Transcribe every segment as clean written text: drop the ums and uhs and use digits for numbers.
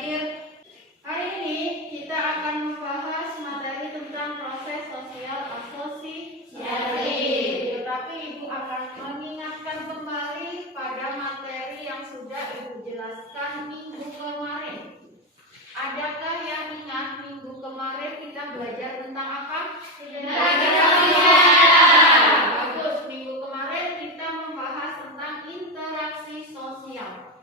hadir. Hari ini kita akan membahas materi tentang proses sosial asosiasi. Tetapi Ibu akan mengingatkan kembali pada materi yang sudah Ibu jelaskan minggu kemarin. Adakah yang ingat minggu kemarin kita belajar tentang apa? Bagus, minggu kemarin kita membahas tentang interaksi sosial.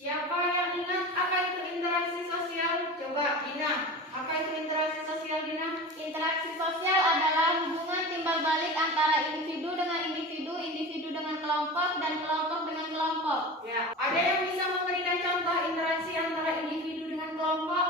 Siapa yang ingat apa itu interaksi sosial? Coba Dina, apa itu interaksi sosial Dina? Interaksi sosial adalah hubungan timbal balik antara individu dengan individu, individu dengan kelompok, dan kelompok dengan kelompok. Ya, ada yang bisa memberikan contoh interaksi antara individu dengan kelompok?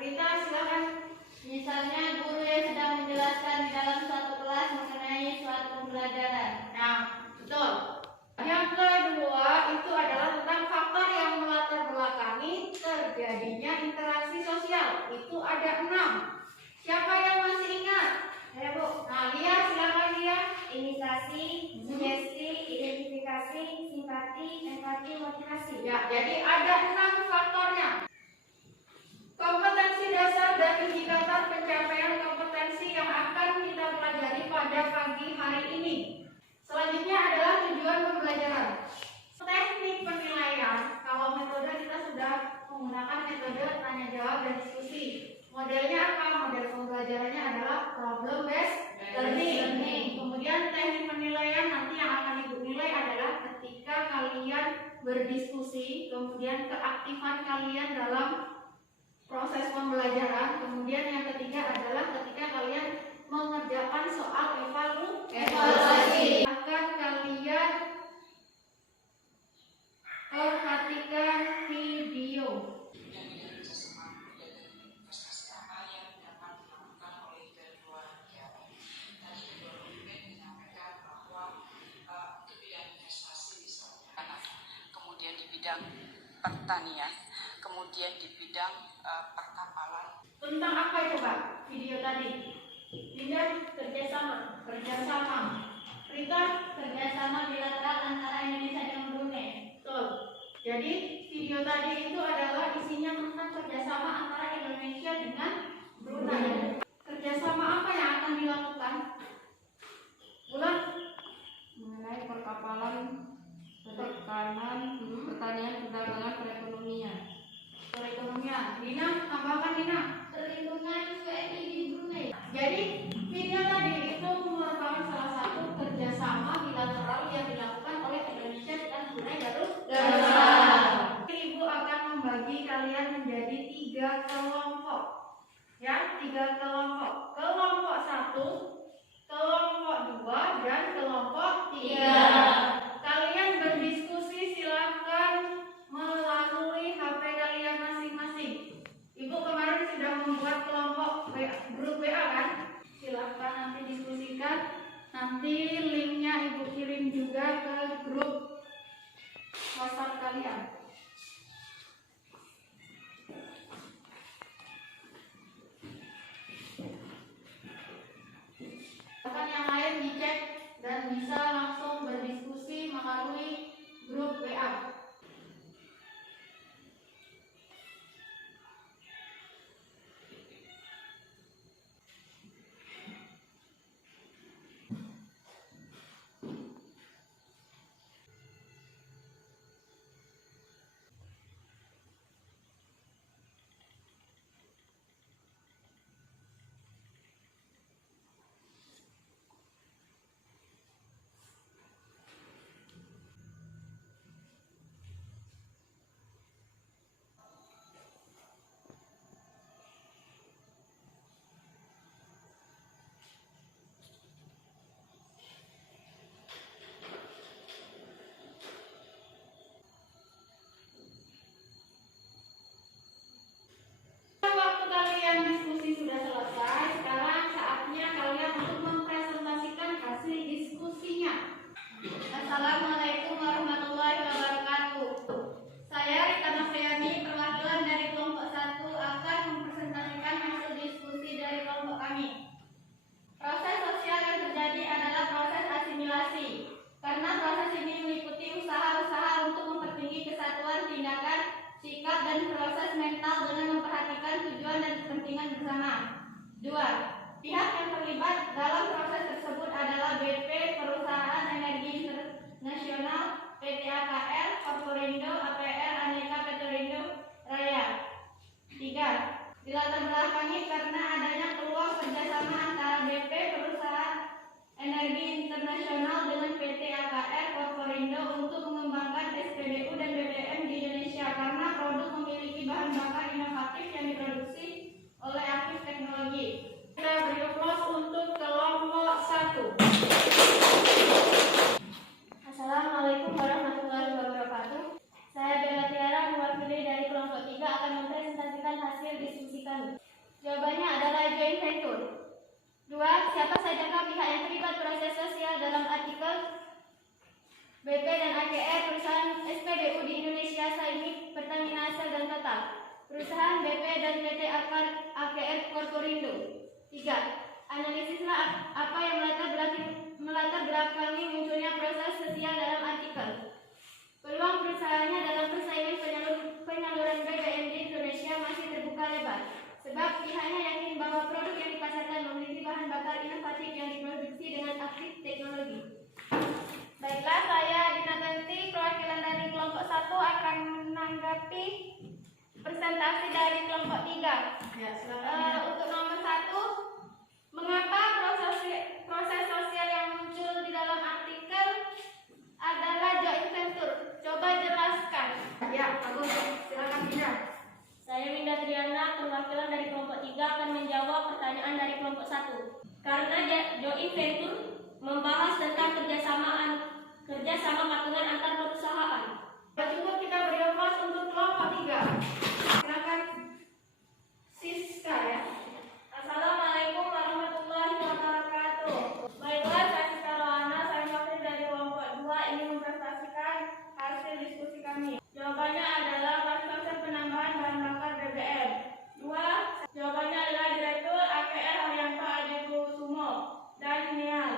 Rita, silakan. Misalnya guru yang sedang menjelaskan di dalam suatu kelas mengenai suatu pembelajaran. Nah, betul. Yang kedua itu adalah tentang faktor yang melatar belakangi terjadinya interaksi sosial. Itu ada 6. Siapa yang masih ingat? Ayo Bu. Nah, Lia, silakan Lia. Inisiasi, sugesti, identifikasi, simpati, empati, motivasi. Ya, jadi ada 6 faktornya. Kompetensi dasar dan indikator pencapaian kompetensi yang akan kita pelajari pada pagi hari ini. Selanjutnya adalah tujuan pembelajaran. Teknik penilaian, kalau metode kita sudah menggunakan metode tanya jawab dan diskusi. Modelnya apa? Model pembelajarannya adalah problem based learning. Kemudian teknik penilaian nanti yang akan Ibu nilai adalah ketika kalian berdiskusi, kemudian keaktifan kalian dalam proses pembelajaran. Kemudian yang ketiga adalah ketika kalian mengerjakan soal evaluasi. Akan kalian perhatikan video. Kemudian di bidang pertanian, kemudian di bidang perkapalan. Tentang apa itu Pak? Video tadi. Dinda kerjasama. Rita Kerjasama bilateral antara Indonesia dengan Brunei. betul. Jadi video tadi itu adalah isinya tentang kerjasama antara Indonesia dengan Brunei. Kerjasama apa yang akan dilakukan? Bulan Mengenai perkapalan, pertanian, perdagangan, perekonomian. Dina, tambahkan Dina. Perlindungan WNI di Brunei. Jadi video tadi itu merupakan salah satu kerjasama bilateral yang dilakukan oleh Indonesia dan Brunei Darussalam. Ibu akan membagi kalian menjadi 3 kelompok. Ya, 3 kelompok. Kelompok 1, kelompok 2, dan kelompok 3. Kalian berdiskusi silakan melalui HP kalian masing-masing. Ibu kemarin sudah membuat grup WA kan? Silakan nanti diskusikan. Nanti linknya Ibu kirim juga ke grup WhatsApp kalian. Bahkan yang lain dicek dan bisa langsung berdiskusi melalui grup WA. Waktu kalian diskusi sudah selesai, sekarang saatnya kalian untuk mempresentasikan hasil diskusinya. Assalamualaikum warahmatullahi wabarakatuh. Saya Rita Nafriani, perwakilan dari kelompok 1 akan mempresentasikan hasil diskusi dari kelompok kami. Proses sosial yang terjadi adalah proses asimilasi. Karena proses ini meliputi usaha-usaha untuk mempertinggi kesatuan tindakan sikap dan proses mental dengan memperhatikan tujuan dan kepentingan bersama. 2. Pihak yang terlibat dalam proses tersebut adalah BP, Perusahaan Energi Internasional, PT AKR, Korporindo, APR, Aneka Petrolindo Raya. 3. Dilatar belakangi karena adanya peluang kerjasama antara BP, Perusahaan Energi Internasional dengan PT AKR, Korporindo untuk mengembangkan SPBU dan BBM di Indonesia karena produk memiliki bahan bakar inovatif yang diproduksi oleh Aktif Teknologi. Kita beri aplaus untuk kelompok 1. Assalamualaikum warahmatullahi wabarakatuh. Saya Bella Tiara, mewakili dari kelompok 3 akan mempresentasikan hasil diskusi kami. Jawabannya adalah joint venture. 2. Siapa sajakah pihak yang terlibat proses sosial dalam artikel BP dan AKR, perusahaan SPBU di Indonesia, Saimi, Pertamina, Shell, dan Total, perusahaan BP dan PT AKR Korporindo. 3. Analisislah apa yang melatar belakangi munculnya proses sosial dalam artikel. Peluang perusahaannya dalam persaingan penyaluran BBM di Indonesia masih terbuka lebar, sebab pihaknya yakin bahwa produk yang dipasarkan memiliki bahan bakar inovatif yang diproduksi dengan Aktif Teknologi. Baiklah, saya Dina Ganti, perwakilan dari kelompok 1 akan menanggapi presentasi dari kelompok 3. Ya, silakan. Untuk nomor 1, mengapa proses sosial yang muncul di dalam artikel adalah joint venture? Coba jelaskan. Ya, bagus. Silakan Dina. Saya Winda Triana, perwakilan dari kelompok 3 akan menjawab pertanyaan dari kelompok 1. Karena joint venture membahas tentang kerjasama patungan antar perusahaan. Cukup, kita beri aplaus untuk kelompok 3. Silakan Siska ya. Assalamualaikum warahmatullahi wabarakatuh. Baiklah, saya Siska Rohana, saya wakil dari kelompok 2 ingin mempresentasikan hasil diskusi kami. Jawabannya adalah konsep penambahan bahan bakar BBM. 2. Jawabannya adalah Direktur AKR Haryanto Adikusumo dan Nial.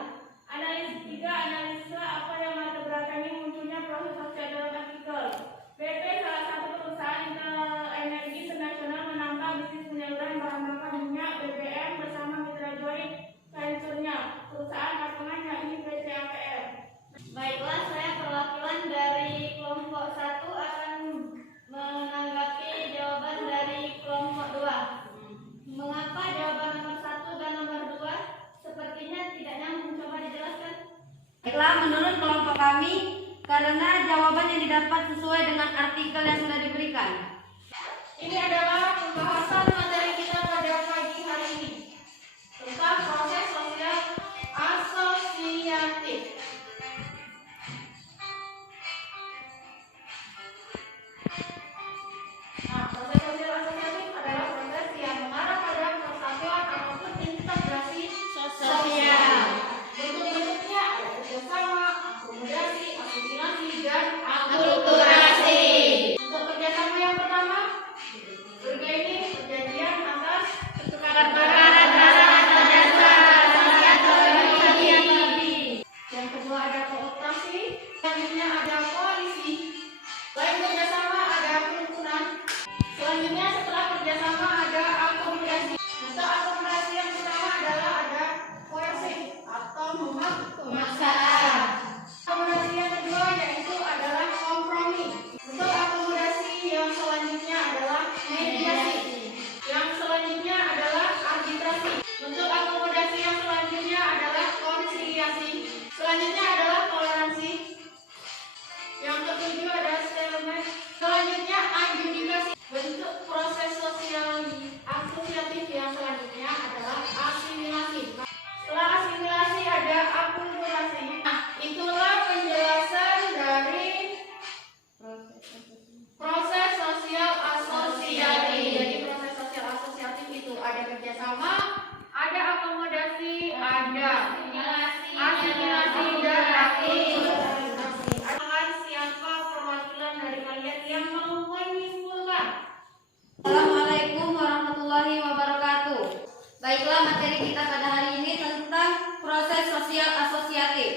Analisis 3. Analisa apa yang melatar belakangi munculnya proses sosial dalam artikel. BP, salah satu perusahaan energi internasional, menangkap bisnis penyaluran bahan bakar minyak BBM bersama mitra joint venture-nya, perusahaan patungan yakni PT AKR. Baiklah, saya perwakilan dari kelompok 1 akan menanggapi jawaban dari kelompok 2. Mengapa jawaban nomor 1 dan nomor 2 sepertinya tidak nyambung? Coba dijelaskan. Baiklah, menurut kelompok kami, karena jawaban yang didapat sesuai dengan artikel yang sudah diberikan. Ini adalah pembahasan materi kita pada pagi hari ini tentang proses sosial asosiatif. Nah, proses sosial asosiatif adalah proses yang mengarah pada persatuan ataupun integrasi sosial. Bentuk-bentuknya ada kerjasama, akomodasi, asimilasi, dan akulturasi. Untuk kerjasama yang pertama, bergaining perjanjian atas pertukaran barang, jasa, atau jasa atau teknologi. Yang kedua ada kooperasi, selanjutnya ada koalisi. Selain kerjasama ada kerukunan. Selanjutnya setelah kerjasama ada akomodasi. Bentuk akomodasi yang pertama adalah ada koersi atau pemaksaan. Akomodasi yang kedua yaitu adalah kompromi. Bentuk akomodasi yang selanjutnya adalah mediasi. Yang selanjutnya adalah arbitrasi. Bentuk akomodasi yang selanjutnya adalah konsiliasi. Selanjutnya adalah toleransi. Yang ketujuh ada stalemate. Selanjutnya adjudikasi. Bentuk proses sosial asosiatif yang selanjutnya adalah asimilasi. Setelah asimilasi ada akulturasi. Nah, itulah penjelasan dari proses sosial asosiatif. Jadi proses sosial asosiatif itu ada kerjasama, ada akomodasi, ada asimilasi dan akulturasi. Siapa perwakilan dari kalian yang mau menyimpulkan? Assalamualaikum warahmatullahi wabarakatuh. Baiklah, materi kita pada hari ini tentang proses sosial asosiatif.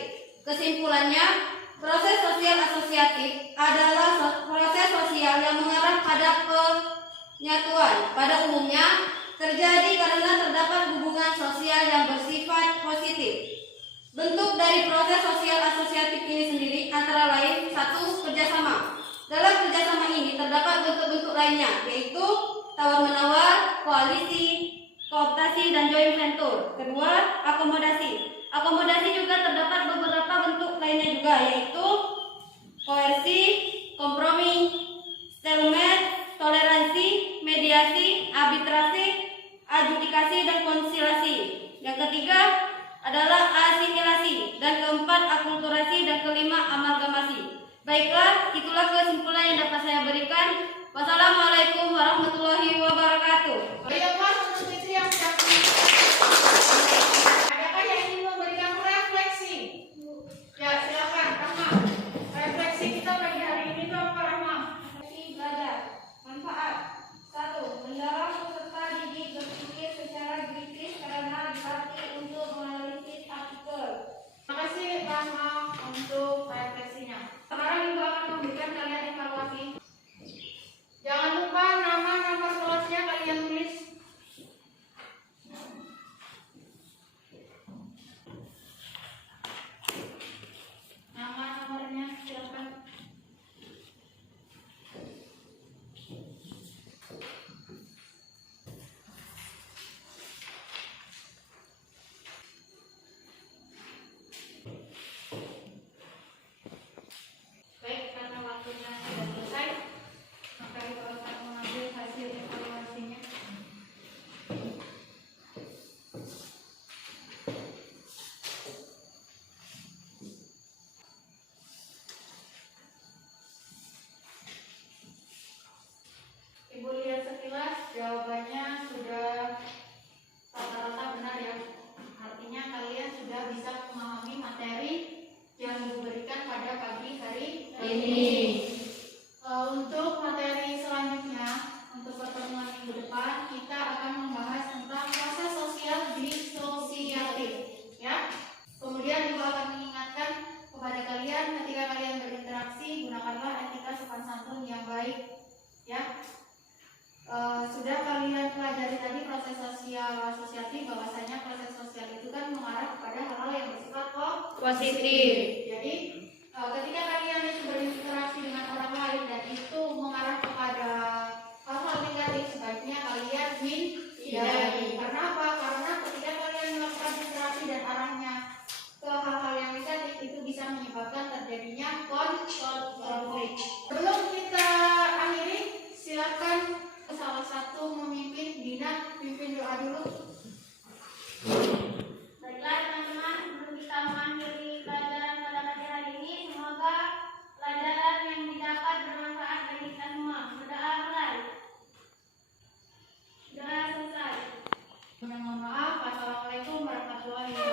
Kesimpulannya, proses sosial asosiatif adalah proses sosial yang mengarah terhadap penyatuan pada umumnya terjadi karena terdapat hubungan sosial yang bersifat positif. Bentuk dari proses sosial asosiatif ini sendiri antara lain: 1. Kerjasama. Dalam kerjasama ini terdapat bentuk-bentuk lainnya, yaitu tawar-menawar, koalisi, kooptasi, dan joint venture. 2. Akomodasi. Akomodasi juga terdapat beberapa bentuk lainnya juga, yaitu koersi, kompromi, stalemate, toleransi, mediasi, arbitrase, adjudikasi, dan konsilasi. Yang ketiga adalah asimilasi, dan keempat akulturasi, dan kelima amalgamasi. Baiklah, itulah kesimpulan yang dapat saya berikan. Wassalamualaikum warahmatullahi wabarakatuh. Baiklah, untuk Fitri yang siap. Adakah yang ingin memberikan refleksi? Ya, silakan, Rahma. Refleksi kita pagi hari ini itu apa, Rahma? Belajar. Manfaat. 1. Mendorong peserta didik berpikir secara kritis karena dilatih untuk menganalisis artikel. Terima kasih, Rahma, untuk refleksinya. Sekarang Ibu akan memberikan kalian evaluasi. Jangan lupa nama nomor kelasnya kalian tulis. Nama nomornya silakan. Baik, karena waktunya sudah selesai, maka Ibu akan mengambil hasil evaluasinya. Ibu lihat sekilas, jawabannya sudah rata-rata benar ya. Artinya kalian sudah bisa memahami materi yang Ibu berikan pada pagi hari ini. Untuk materi selanjutnya, untuk pertemuan minggu depan, kita akan membahas tentang proses sosial disosiatif, ya. Kemudian Ibu akan mengingatkan kepada kalian ketika kalian berinteraksi, gunakanlah etika sopan santun yang baik, ya. Sudah kalian pelajari tadi proses sosial asosiatif, bahwasanya proses sosial itu kan mengarah kepada hal-hal yang bersifat positif. Jadi ketika kalian itu berinteraksi dengan orang lain dan itu mengarah kepada hal-hal negatif, sebaiknya kalian hindari. Karena apa? Karena ketika kalian melakukan interaksi dan arahnya ke hal-hal yang negatif, itu bisa menyebabkan terjadinya konflik. Sebelum kita akhiri, silakan salah satu memimpin. Dina, pimpin doa dulu. Baiklah teman-teman, sebelum kita mengakhiri pelajaran pada pagi hari ini, semoga pelajaran yang didapat bermanfaat bagi kita semua. Berdoa mulai. Doa selesai. Mohon maaf. Assalamualaikum warahmatullahi wabarakatuh.